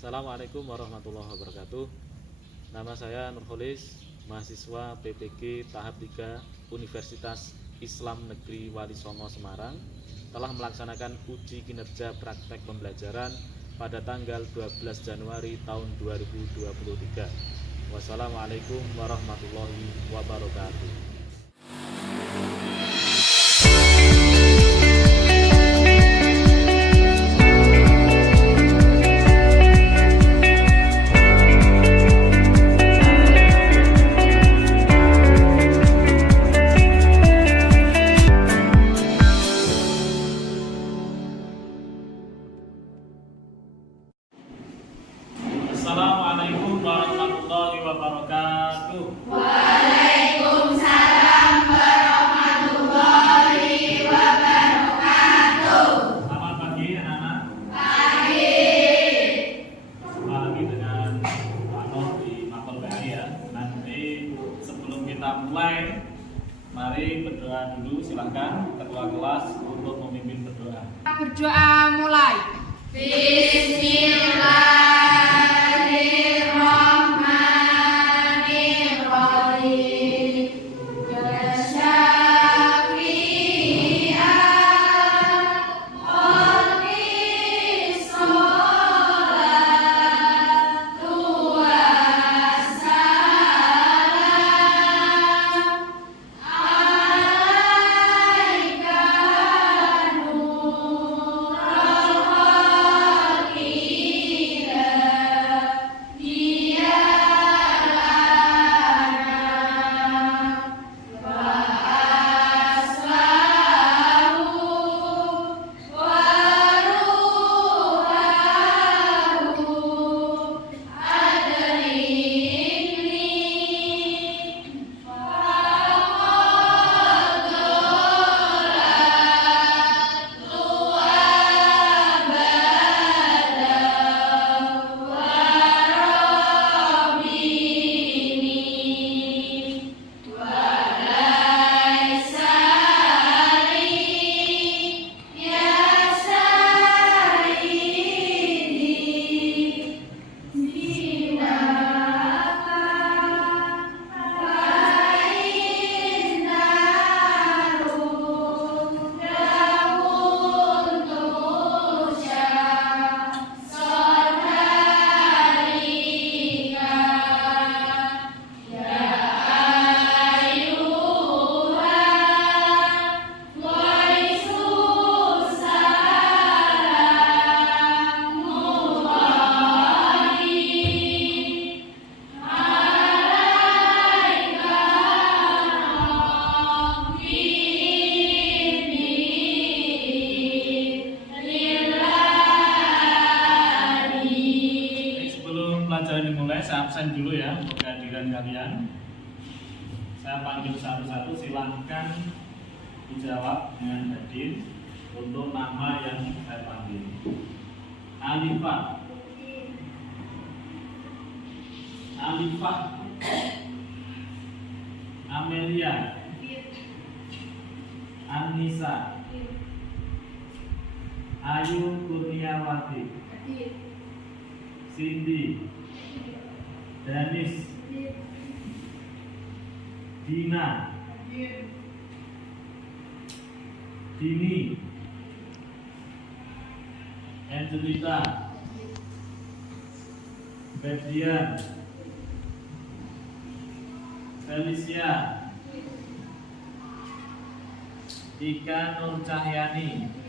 Assalamualaikum warahmatullahi wabarakatuh. Nama saya Nurholis, mahasiswa PPG tahap 3 Universitas Islam Negeri Wali Songo Semarang, telah melaksanakan uji kinerja praktek pembelajaran pada tanggal 12 Januari tahun 2023. Wassalamualaikum warahmatullahi wabarakatuh. Assalamualaikum warahmatullahi wabarakatuh. Waalaikumsalam warahmatullahi wabarakatuh. Selamat pagi anak-anak. Pagi. Jumpa lagi dengan Pak Nur di Makol BRI ya. Nanti sebelum kita mulai, mari berdoa dulu. Silakan ketua kelas untuk memimpin berdoa. Berdoa mulai. Bismillahirrahmanirrahim. Ya Syafi'an Qadis Salatu Wassalam Alaika Pelajaran dimulai, saya absen dulu ya untuk kehadiran kalian. Saya panggil satu-satu, silahkan dijawab dengan hadir untuk nama yang saya panggil. Alifah, Amelia, Anissa, Ayu Kurniawati, Cindy, Danis, Dina, Dini, Angelita, Ferdian, Felicia, Ika Nur Cahyani.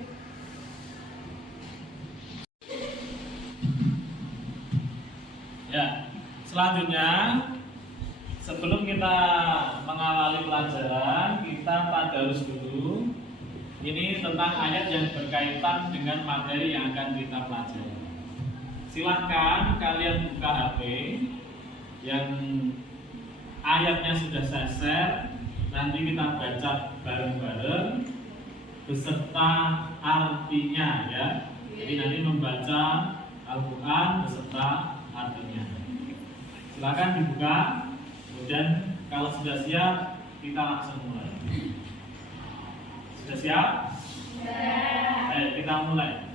Ya, selanjutnya sebelum kita mengawali pelajaran, kita tadarus dulu. Ini tentang ayat yang berkaitan dengan materi yang akan kita pelajari. Silahkan kalian buka HP yang ayatnya sudah saya share. Nanti kita baca bareng-bareng beserta artinya ya. Jadi nanti membaca Al-Quran beserta artinya. Silakan dibuka. Kemudian kalau sudah siap kita langsung mulai. Sudah siap? Sudah. Ayo kita mulai.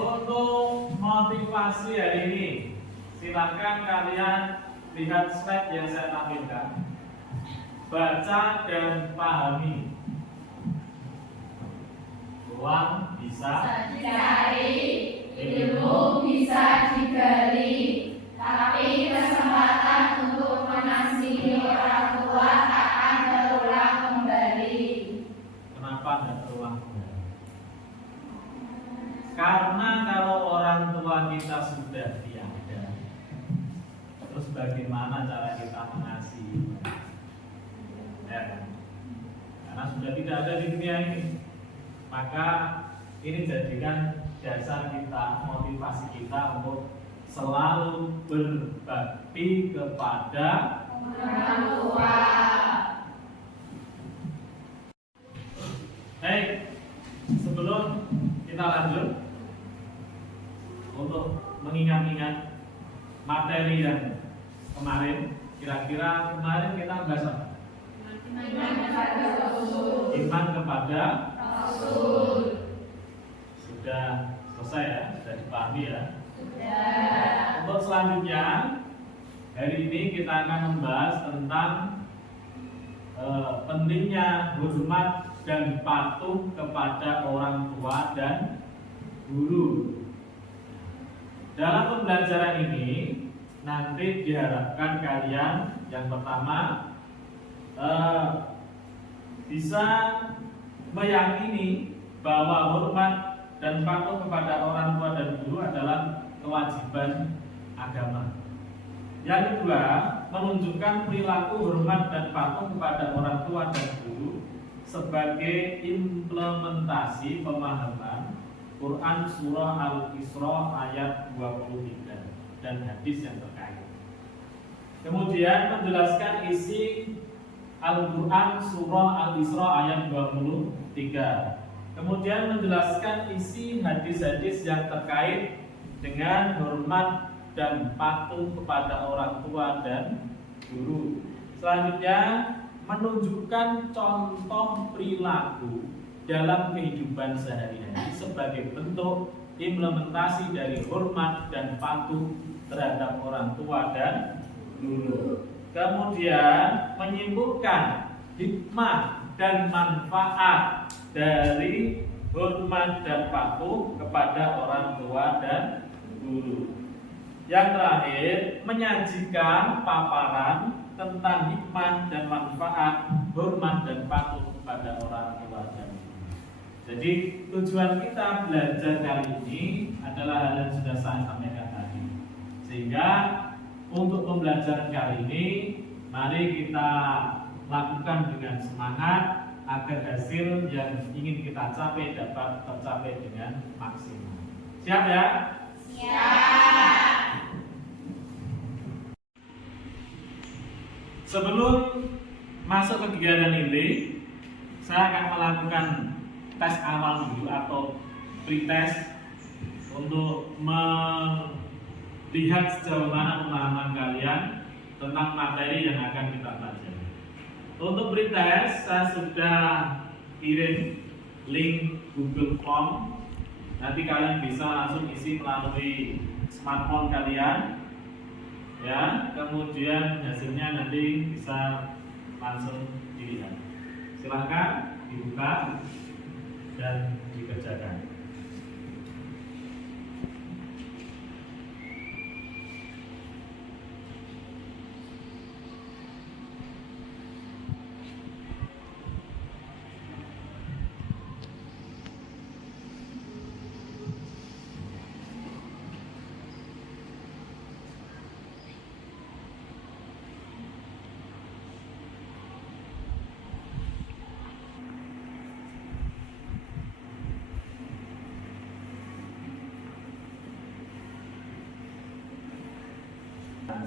untuk motivasi hari ini, silakan kalian lihat slide yang saya tampilkan, baca dan pahami. Uang bisa dicari, ilmu bisa digali, tapi kesempatan untuk mengasihi orang tua akan terulang kembali. Kenapa tidak terulang kembali? Karena kalau orang tua kita sudah tiada, terus bagaimana cara kita mengasihi? Ya kan? Karena sudah tidak ada di dunia ini, maka ini jadikan dasar kita, motivasi kita untuk selalu berbakti kepada Orang tua. Baik, sebelum kita lanjut untuk mengingat-ingat materi yang kemarin, kira-kira kemarin kita bahas apa? Iman kepada Rasul. Sudah selesai ya, sudah dipahami ya. Sudah. Untuk selanjutnya, hari ini kita akan membahas tentang pentingnya hormat dan patuh kepada orang tua dan guru. Dalam pembelajaran ini nanti diharapkan kalian yang pertama bisa meyakini bahwa hormat dan patuh kepada orang tua dan guru adalah kewajiban agama. Yang kedua, menunjukkan perilaku hormat dan patuh kepada orang tua dan guru sebagai implementasi pemahaman Quran Surah Al-Isra ayat 23 dan hadis yang terkait. Kemudian menjelaskan isi Al-Quran Surah Al-Isra ayat 23. Kemudian menjelaskan isi hadis-hadis yang terkait dengan hormat dan patuh kepada orang tua dan guru. Selanjutnya menunjukkan contoh perilaku dalam kehidupan sehari-hari sebagai bentuk implementasi dari hormat dan patuh terhadap orang tua dan guru. Kemudian menyimpulkan hikmah dan manfaat dari hormat dan patuh kepada orang tua dan guru. Yang terakhir, menyajikan paparan tentang hikmah dan manfaat hormat dan patuh kepada orang tua dan guru. Jadi tujuan kita belajar kali ini adalah hal yang sudah saya sampaikan tadi. Sehingga untuk pembelajaran kali ini, mari kita lakukan dengan semangat agar hasil yang ingin kita capai dapat tercapai dengan maksimal. Siap ya? Siap. Sebelum masuk ke kegiatan ini, saya akan melakukan tes awal dulu atau pretest untuk lihat sejauh mana pemahaman kalian tentang materi yang akan kita pelajari. Untuk pretest, saya sudah kirim link Google Form. Nanti kalian bisa langsung isi melalui smartphone kalian, ya. Kemudian hasilnya nanti bisa langsung dilihat. Silakan dibuka dan dikerjakan.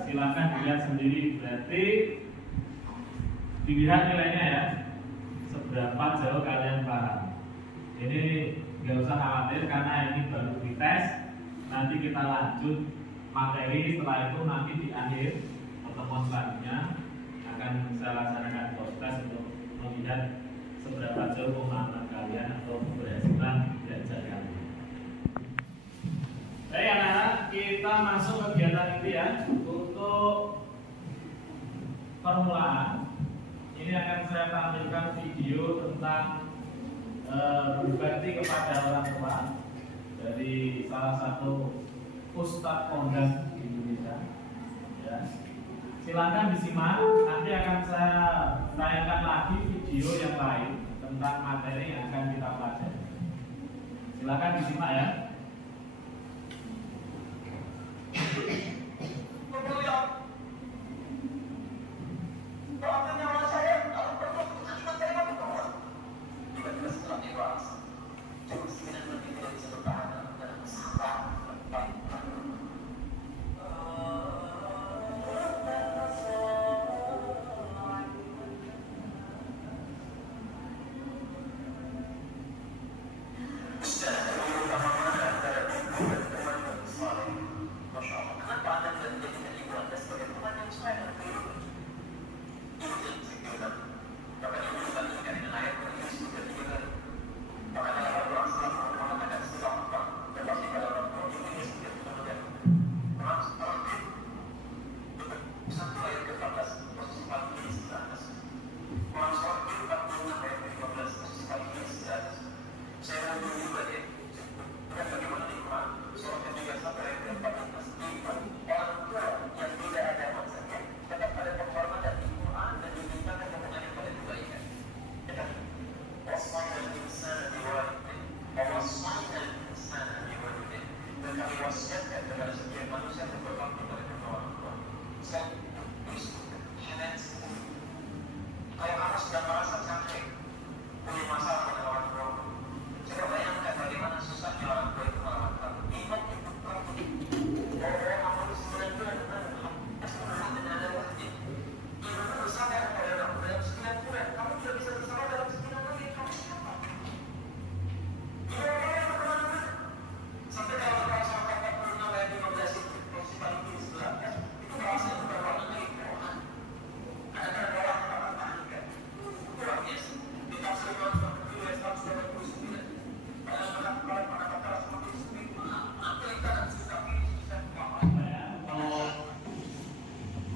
Silakan dilihat sendiri, berarti dilihat nilainya ya, seberapa jauh kalian paham. Ini nggak usah khawatir karena ini baru dites. Nanti kita lanjut materi, setelah itu nanti di akhir pertemuan selanjutnya akan saya laksanakan proses untuk melihat seberapa jauh pemahaman kalian atau keberhasilan belajar kalian. kita masuk kegiatan ini ya. Untuk permulaan, ini akan saya tampilkan video tentang berbakti kepada orang tua dari salah satu Ustadz Kondang di Indonesia. Ya. Silakan disimak. Nanti akan saya tayangkan lagi video yang lain tentang materi yang akan kita pelajari. Silakan disimak ya.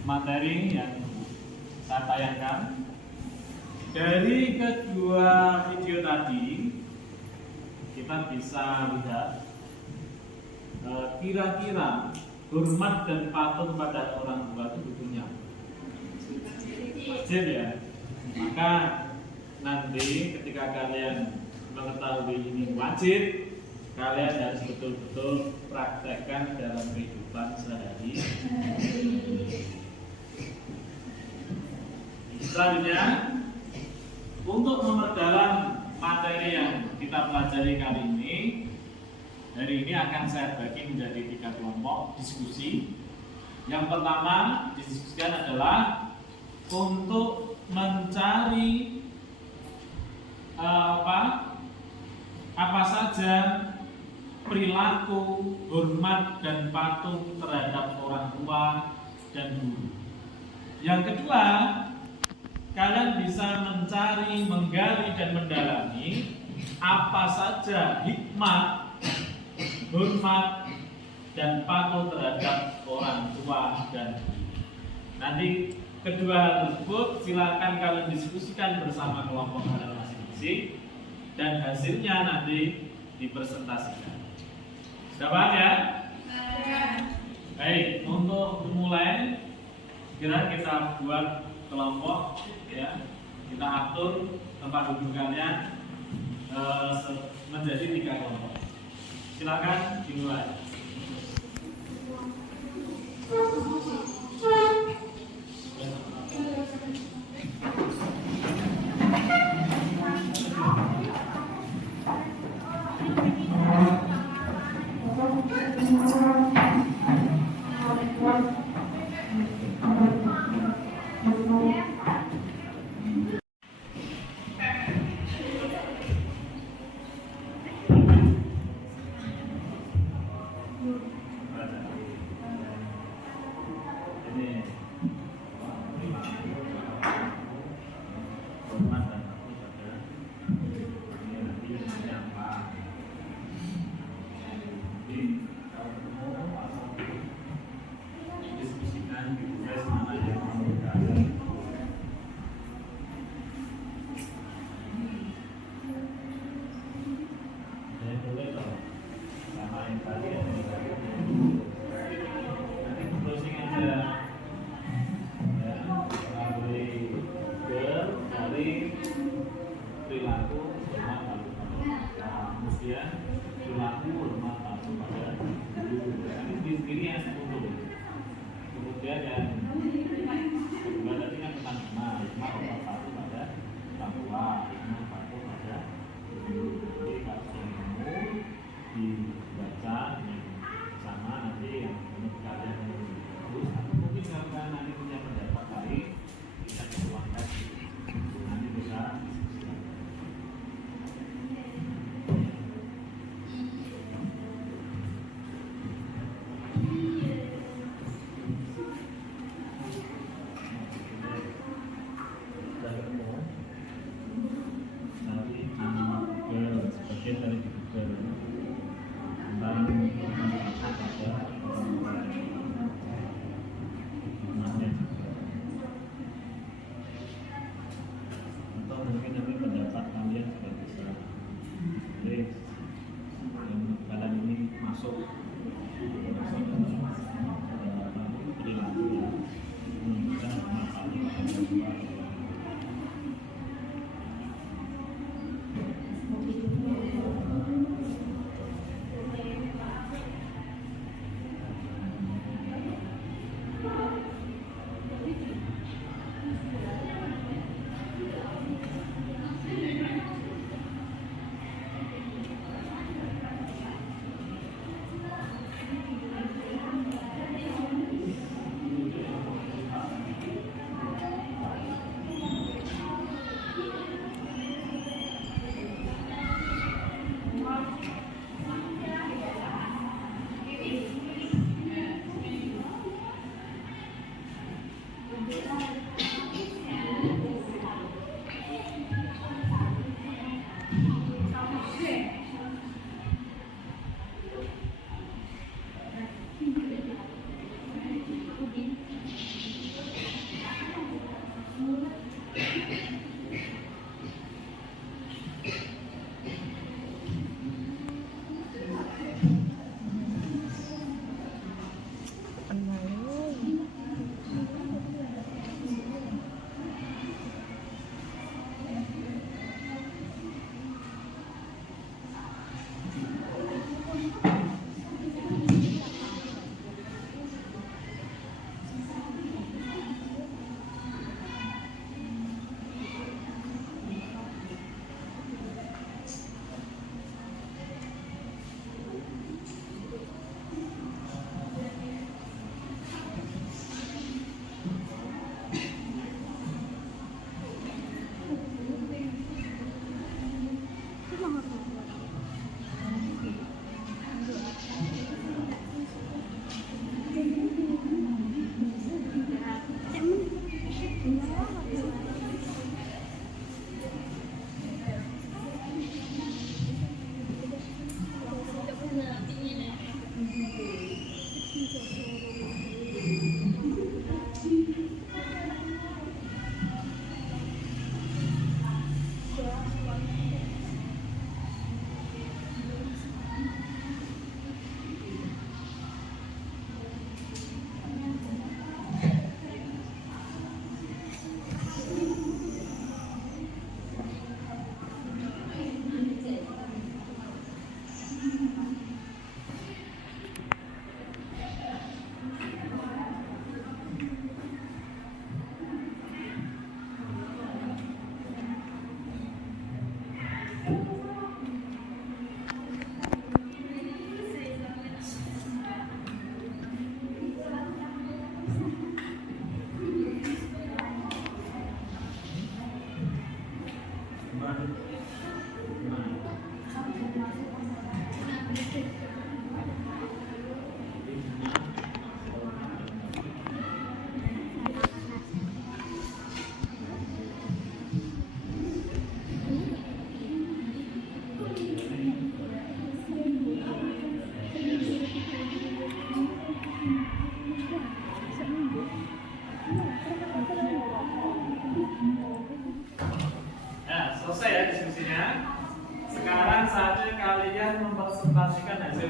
Materi yang saya tayangkan dari kedua video tadi, kita bisa lihat kira-kira hormat dan patuh pada orang tua itu butuhnya wajib ya. Maka nanti ketika kalian mengetahui ini wajib, kalian harus betul-betul praktekkan dalam kehidupan sehari-hari. Selanjutnya, untuk memperdalam materi yang kita pelajari kali ini, hari ini akan saya bagi menjadi 3 kelompok diskusi. Yang pertama didiskusikan adalah untuk mencari apa saja perilaku hormat dan patuh terhadap orang tua dan guru. Yang kedua, kalian bisa mencari, menggali dan mendalami apa saja hikmah, hormat dan patuh terhadap orang tua dan nanti kedua hal tersebut silakan kalian diskusikan bersama kelompok kalian masing-masing dan hasilnya nanti dipresentasikan. Sudah paham ya? Baik, untuk memulai segera kita buat kelompok ya, kita atur tempat duduk kalian menjadi 3 kelompok. Silakan dimulai.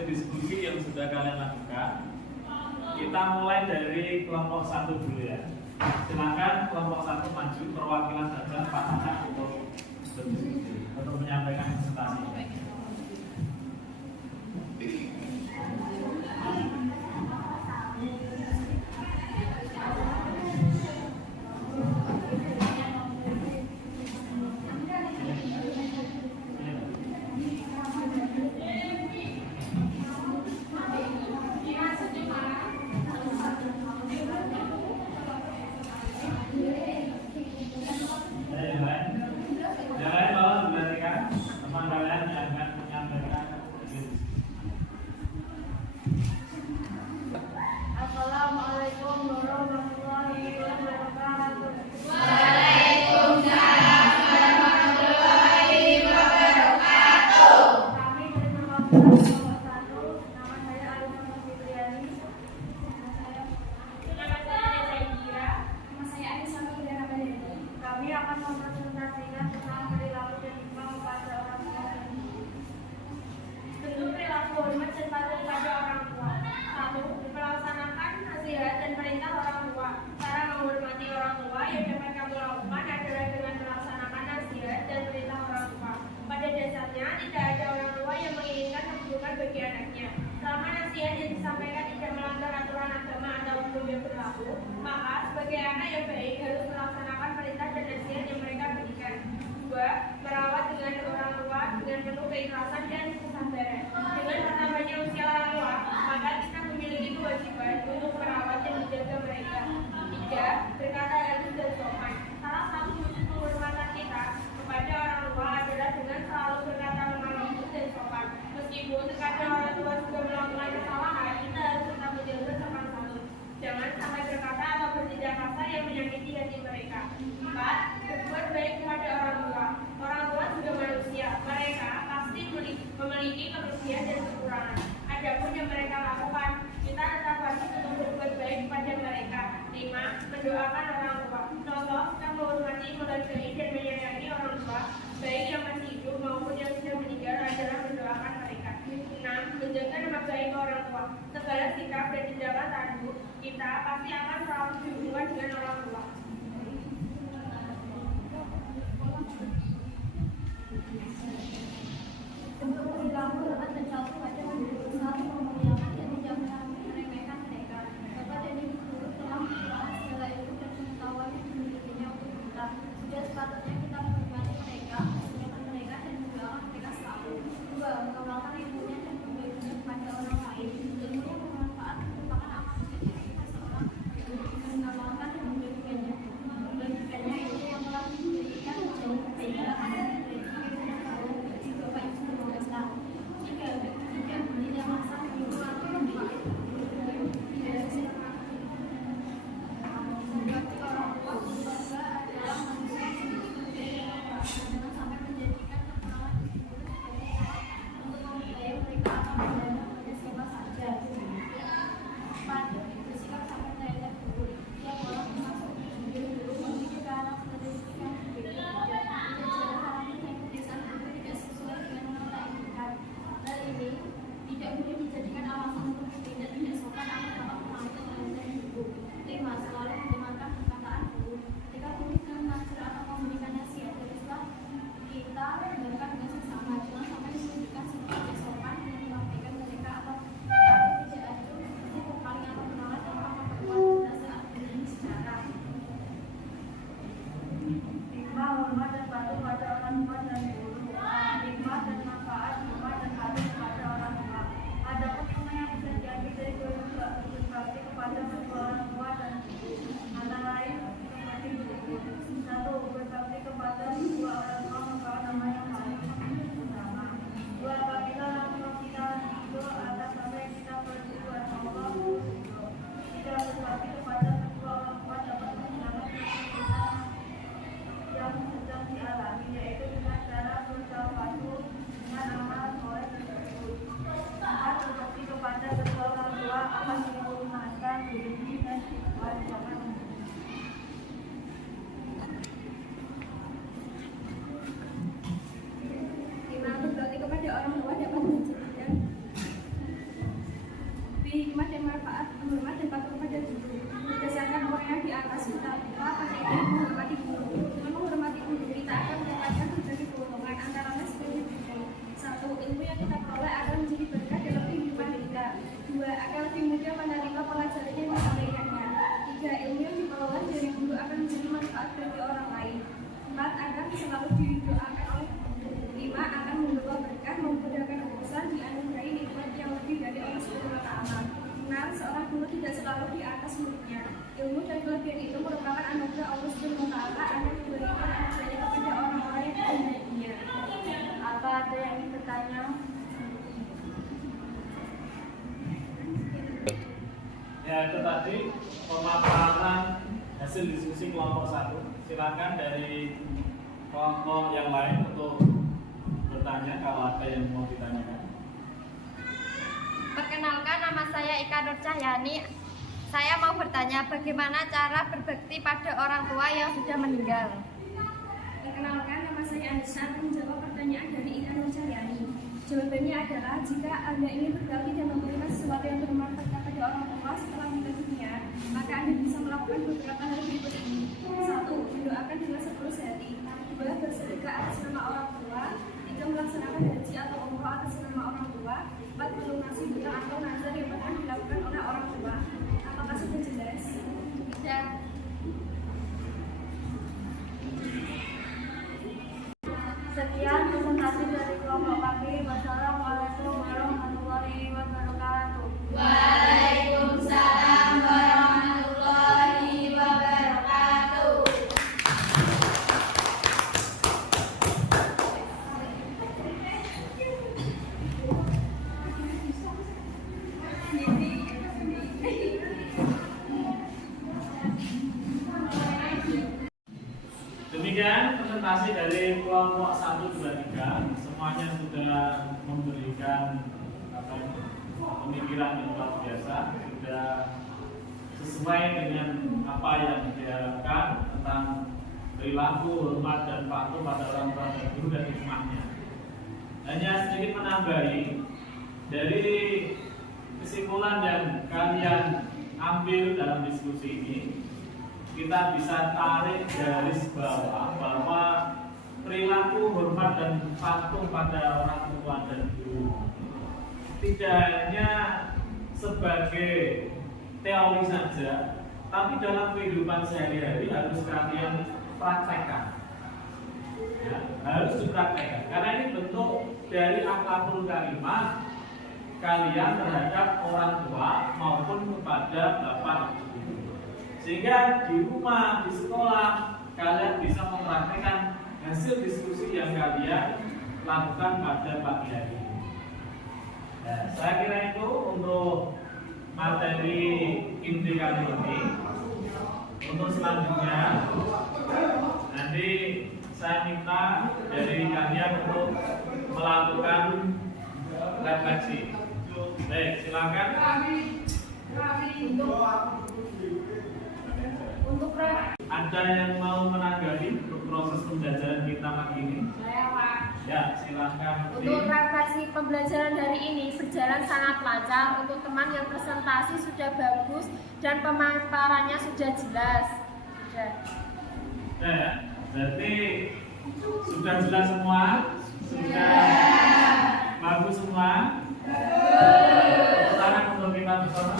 diskusi yang sudah kalian lakukan. Kita mulai dari kelompok 1 dulu ya. Silakan kelompok 1 maju, perwakilan saja Pak Anak untuk berdiskusi, untuk menyampaikan presentasi. Assalamualaikum warahmatullahi wabarakatuh. Kami dari perwakilan kelompok 1, nama saya Alina Fitriani. Nama saya Zainira. Nama saya Anissa Fitriana Badani. Kami akan mempresentasikan tentang perilaku dan hikmah kepada orang tua. Bentuk perilaku hormat dan patuh kepada orang tua. 1. Melaksanakan nasihat dan perintah orang tua. Cara menghormati orang tua yang dapat kamu lakukan adalah dengan melaksanakan nasihat dan perintah orang tua. Pada dasarnya, tidak ada orang tua yang menginginkan keburukan bagi anaknya. Selama nasihat yang disampaikan tidak melanggar aturan agama atau hukum yang berlaku, maka sebagai anak yang baik harus melaksanakan perintah dan nasihat yang mereka berikan. 2. Merawat dengan orang tua dengan penuh keikhlasan dan kesabaran. Dengan bertambahnya usia orang tua, maka kita memiliki kewajiban untuk merawat dan menjaga mereka. 3. Berkata halus dan sopan. Salah satu wujud penghormatan kita kepada orang tua adalah dengan selalu berkata lemah lembut dan sopan. Meskipun terkadang orang tua juga melakukan kesalahan, kita harus tetap menjaga sopan santun. Jangan sampai berkata atau bertindak kasar yang menyakiti hati mereka. 4. Berbuat baik kepada orang tua. Orang tua juga manusia. Mereka pasti memiliki kelebihan dan kekurangan. Adapun yang mereka lakukan, kita tetap wajib untuk berbuat baik kepada mereka. 5. Mendoakan orang tua. Contoh, kita menghormati, menghargai dan menyayangi orang tua, baik yang masih hidup maupun yang sudah meninggal adalah mendoakan mereka. 6. Menjaga nama baik orang tua. Segala sikap dan tindakan tangguh kita pasti akan selalu dihubungkan dengan orang tua. Untuk perilaku hormat dan patuh pada selalu memuliakan dan tidak meremehkan mereka. Bapak dan Ibu guru telah memberikan segala ilmu dan pengetahuan yang dimilikinya untuk kita. Sudah sepatutnya kita menghormati mereka, memuliakan mereka dan mendoakan mereka selalu. 2. Mengamalkan ilmunya dan memberikannya kepada orang lain. Ilmu yang bermanfaat merupakan amal kecil seseorang. Mengamalkan dan membagikannya ilmu yang telah diberikan jauh berbeda dengan Bapak Ibu guru besar. 3. hikmah dan manfaat menghormat dan patuh kepada guru. Berdasarkan poin yang di atas kita lupa pada itu menghormati guru. Dengan menghormati guru kita akan mendapatkan berbagai keuntungan antara lain sebagai berikut. 1. Ilmu yang kita peroleh akan menjadi berkah dalam kehidupan kita. 2. Akan lebih mudah menerima pelajaran yang disampaikannya. 3. Ilmu yang diperoleh dari guru akan menjadi manfaat bagi orang lain. 4. Akan selalu didoakan oleh guru. 5. Akan membawa berkah, memudahkan urusan, dianugerahi nikmat yang lebih dari Allah Subhanahu wa Ta'ala. 6. Seorang guru tidak selalu di atas muridnya. Ilmu dan kelebihan itu merupakan anugerah Allah Subhanahu wa Ta'ala akan memberikan anugerahnya kepada orang-orang yang dikehendakinya. Apa ada yang ingin bertanya? Ya, itu tadi pemaparan hasil diskusi kelompok 1. Silakan dari kelompok yang lain untuk bertanya kalau ada yang mau ditanyakan. Perkenalkan, nama saya Ika Nur Cahyani. Saya mau bertanya bagaimana cara berbakti pada orang tua yang sudah meninggal. Perkenalkan, nama saya Anissa akan menjawab pertanyaan dari Ika Nur Cahyani. Jawabannya adalah jika Anda ingin berbakti dan memberikan sesuatu yang bermanfaat kepada orang tua setelah meninggal dunia, maka Anda bisa melakukan beberapa hal berikut ini. 1. Mendoakan dengan setulus hati. 2. Bersedekah atas nama orang tua. 3. Melaksanakan haji atau umroh atas nama orang tua. 4. Melunasi hutang atau nazar yang pernah dilakukan oleh orang tua. Apakah sudah jelas? Sudah. Sekian presentasi dari kelompok kami. Wassalamualaikum warahmatullahi wabarakatuh. Waalaikumsalam warahmatullahi wabarakatuh. Demikian presentasi dari kelompok 1, 2, 3. Semuanya sudah memberikan pemikiran yang luar biasa, sudah sesuai dengan apa yang diharapkan tentang perilaku, hormat dan patuh pada orang tua dan guru dan hikmahnya. Hanya sedikit menambahi dari kesimpulan yang kalian ambil dalam diskusi ini, kita bisa tarik garis bawah bahwa perilaku hormat dan patuh pada orang tua dan guru tidak hanya sebagai teori saja, tapi dalam kehidupan sehari-hari harus kalian praktekkan. Ya, harus dipraktekkan karena ini bentuk dari akhlakul karimah kalian terhadap orang tua maupun kepada bapak ibu. Sehingga di rumah, di sekolah, kalian bisa mempraktikkan hasil diskusi yang kalian lakukan pada pagi hari ini. Nah, saya kira itu untuk materi inti kali ini. Untuk selanjutnya, nanti saya minta dari kalian untuk melakukan refleksi. Baik, silakan. Untuk Ada yang mau menanggapi untuk proses pembelajaran kita pagi ini? saya Pak. Ya, silakan. Untuk refleksi pembelajaran hari ini berjalan sangat lancar. Untuk teman yang presentasi sudah bagus dan pemaparannya sudah jelas. Sudah. Ya, berarti sudah jelas semua? Sudah bagus semua? Tangan untuk kita bersama.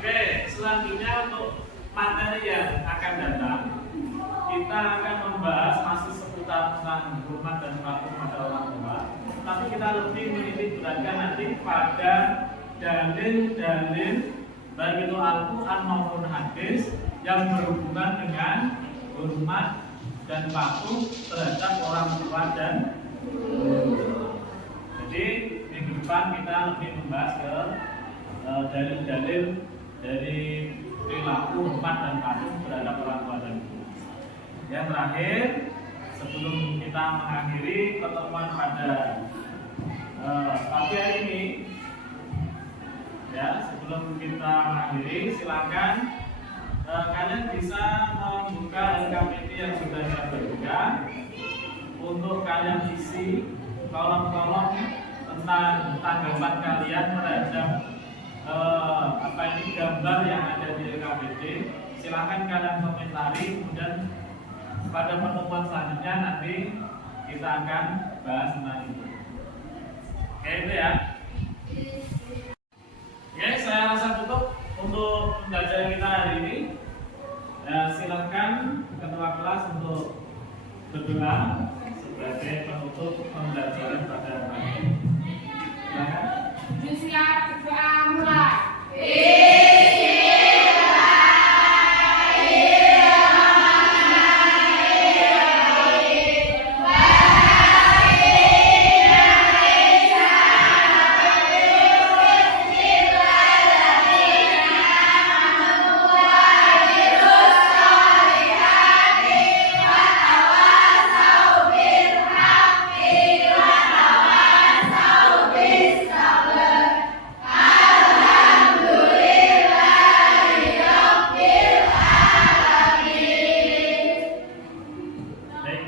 Oke, selanjutnya untuk materi yang akan datang, kita akan membahas masih seputar tentang hormat dan patuh pada orang tua. Tapi kita lebih menitik beratkan nanti pada dalil-dalil baik itu Al-Quran maupun hadis yang berhubungan dengan hormat dan patuh terhadap orang tua dan guru. Jadi minggu depan kita lebih membahas ke dalil-dalil dari perilaku hormat dan patuh terhadap orang tua dan guru. Yang terakhir, sebelum kita mengakhiri pertemuan pada pagi hari ini, ya, sebelum kita mengakhiri, silakan kalian bisa membuka LKPD yang sudah saya berikan untuk kalian isi kolom-kolom tentang tanggapan kalian terhadap gambar yang ada di LKPD. Silahkan kalian komentari, kemudian pada pertemuan selanjutnya nanti kita akan bahas tentang itu. Oke, itu ya. Oke, saya rasa cukup untuk pembelajaran kita hari ini. Ya, silakan ketua kelas untuk berdoa sebagai penutup pembelajaran pada hari ini. Silakan. Siap, berdoa mulai.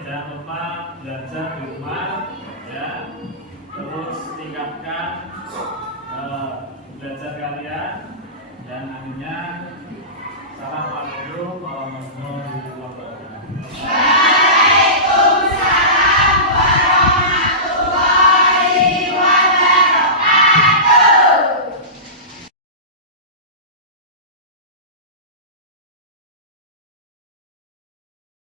Jangan lupa belajar di rumah ya, terus tingkatkan belajar kalian, dan akhirnya assalamualaikum warahmatullahi wabarakatuh.